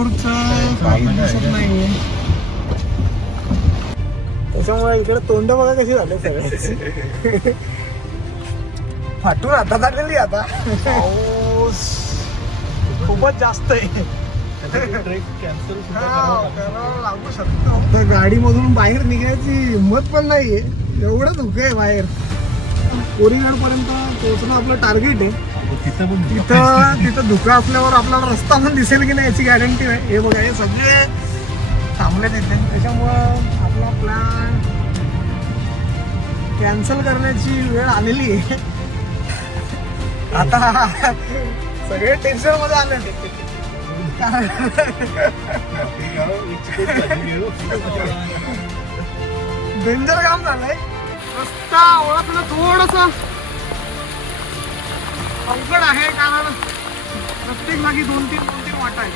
समोरचं काही दिसत नाहीये, त्याच्यामुळे इकडे तोंड बघा कशी झाले सगळ्याची. फाटून हातात आलेली आता. पाऊस खूपच जास्त आहे. लागू शकतो. तर गाडीमधून बाहेर निघायची हिंमत पण नाहीये, एवढं धुकं आहे बाहेर. कोरीघाट पर्यंत पोहोचणं आपलं टार्गेट आहे. तिथं धुकं असल्यावर आपल्याला रस्ता पण दिसेल की नाही याची गॅरंटी आहे. हे बघा, हे सगळे थांबले तिथे, त्याच्यामुळं आपला प्लॅन कॅन्सल करण्याची वेळ आलेली आहे. आता सगळे टेन्शन मध्ये आले. डेंजर काम झालंय. रस्ता ओळखणं थोडंसं अवघड आहे, कारण प्रत्येक जागी दोन तीन वाटा आहेत.